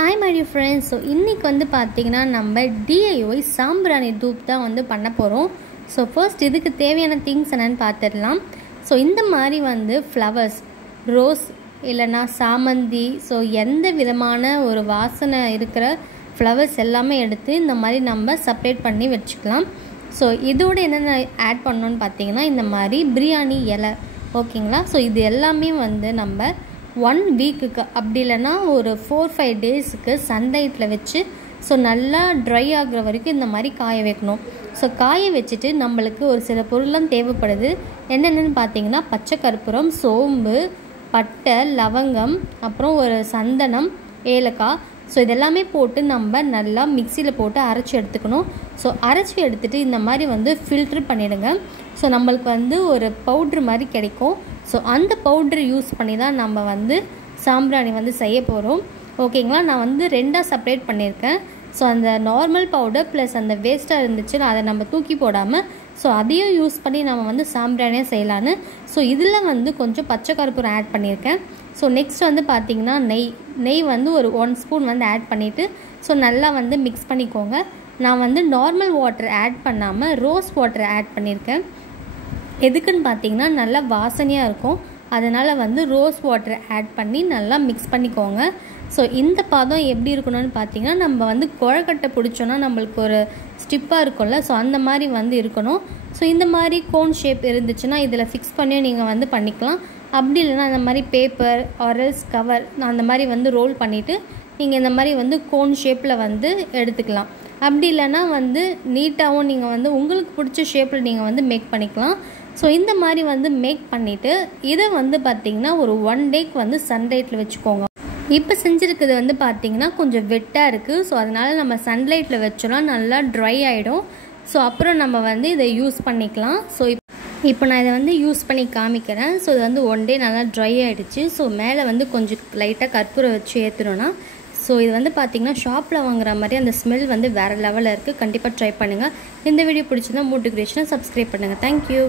Hi my dear friends. So இன்னைக்கு வந்து பாத்தீங்கன்னா நம்ம DIY sambrani dhoop தான் வந்து பண்ண போறோம். So first இதுக்கு தேவையான things என்னன்னு பார்த்திடலாம். So இந்த மாதிரி வந்து flowers, rose இல்லனா சாமந்தி, so எந்த விதமான ஒரு வாசனை இருக்கிற flowers எல்லாமே எடுத்து இந்த மாதிரி நம்ம செப்பரேட் பண்ணி வெச்சுக்கலாம். So இதோட என்னென்ன ஆட் பண்ணனும்னு பாத்தீங்கன்னா இந்த மாதிரி பிரியாணி இலை ஓகேங்களா. So இது எல்லாமே வந்து நம்ம 1 வீக்குக்கு அப்படி இல்லைனா ஒரு 4-5 டேஸ்க்கு சன்லைட்டில் வச்சு ஸோ நல்லா ட்ரை ஆகிற வரைக்கும் இந்த மாதிரி காய வைக்கணும். ஸோ காய வச்சுட்டு நம்மளுக்கு ஒரு சில பொருள்லாம் தேவைப்படுது. என்னென்னு பார்த்தீங்கன்னா பச்சை கற்பூரம், சோம்பு, பட்டை, லவங்கம், அப்புறம் ஒரு சந்தனம், ஏலக்காய். ஸோ இதெல்லாமே போட்டு நம்ம நல்லா மிக்சியில் போட்டு அரைச்சி எடுத்துக்கணும். ஸோ அரைச்சி எடுத்துகிட்டு இந்த மாதிரி வந்து ஃபில்ட்ரு பண்ணிவிடுங்க. ஸோ நம்மளுக்கு வந்து ஒரு பவுட்ரு மாதிரி கிடைக்கும். ஸோ அந்த பவுட்ரு யூஸ் பண்ணி தான் நம்ம வந்து சாம்பிராணி வந்து செய்ய போகிறோம் ஓகேங்களா. நான் வந்து 2ஆக செப்பரேட் பண்ணியிருக்கேன். ஸோ அந்த நார்மல் பவுடர் ப்ளஸ் அந்த வேஸ்ட்டாக இருந்துச்சுன்னா அதை நம்ம தூக்கி போடாமல் ஸோ அதையும் யூஸ் பண்ணி நம்ம வந்து சாம்பிராணியாக செய்யலான்னு. ஸோ இதில் வந்து கொஞ்சம் பச்சை கற்பூரம் ஆட் பண்ணியிருக்கேன். ஸோ நெக்ஸ்ட் வந்து பார்த்திங்கன்னா நெய் வந்து ஒரு 1 ஸ்பூன் வந்து ஆட் பண்ணிவிட்டு ஸோ நல்லா வந்து மிக்ஸ் பண்ணிக்கோங்க. நான் வந்து நார்மல் வாட்டர் ஆட் பண்ணாமல் ரோஸ் வாட்டர் ஆட் பண்ணியிருக்கேன். எதுக்குன்னு பார்த்தீங்கன்னா நல்லா வாசனையாக இருக்கும். அதனால் வந்து ரோஸ் வாட்டர் ஆட் பண்ணி நல்லா மிக்ஸ் பண்ணிக்கோங்க. ஸோ இந்த பாதம் எப்படி இருக்கணும்னு பார்த்தீங்கன்னா நம்ம வந்து குழக்கட்டை பிடிச்சோன்னா நம்மளுக்கு ஒரு ஸ்டிப்பாக இருக்கும்ல, ஸோ அந்த மாதிரி வந்து இருக்கணும். ஸோ இந்த மாதிரி கோன் ஷேப் இருந்துச்சுன்னா இதில் ஃபிக்ஸ் பண்ணி நீங்கள் வந்து பண்ணிக்கலாம். அப்படி இல்லைனா அந்த மாதிரி பேப்பர் ஆரல்ஸ் கவர் அந்த மாதிரி வந்து ரோல் பண்ணிவிட்டு நீங்கள் இந்த மாதிரி வந்து கோன் ஷேப்பில் வந்து எடுத்துக்கலாம். அப்படி இல்லைனா வந்து நீட்டாகவும் நீங்கள் வந்து உங்களுக்கு பிடிச்ச ஷேப்பில் நீங்கள் வந்து மேக் பண்ணிக்கலாம். ஸோ இந்த மாதிரி வந்து மேக் பண்ணிவிட்டு இதை வந்து பார்த்திங்கன்னா ஒரு 1 டேக்கு வந்து சன்லைட்டில் வச்சுக்கோங்க. இப்போ செஞ்சுருக்கிறது வந்து பார்த்திங்கன்னா கொஞ்சம் வெட்டாக இருக்குது. ஸோ அதனால் நம்ம சன்லைட்டில் வச்சோன்னா நல்லா ட்ரை ஆகிடும். ஸோ அப்புறம் நம்ம வந்து இதை யூஸ் பண்ணிக்கலாம். ஸோ இப்போ நான் இதை வந்து யூஸ் பண்ணி காமிக்கிறேன். ஸோ இது வந்து 1 டே நல்லா ட்ரை ஆகிடுச்சு. ஸோ மேலே வந்து கொஞ்சம் லைட்டாக கற்பூரம் வச்சு ஏற்றுனோன்னா ஸோ இது வந்து பார்த்திங்கன்னா ஷாப்பில் வாங்குற மாதிரி அந்த ஸ்மெல் வந்து வேறு லெவலில் இருக்குது. கண்டிப்பாக ட்ரை பண்ணுங்கள். இந்த வீடியோ பிடிச்சிருந்தா motucreations சப்ஸ்கிரைப் பண்ணுங்கள். தேங்க்யூ.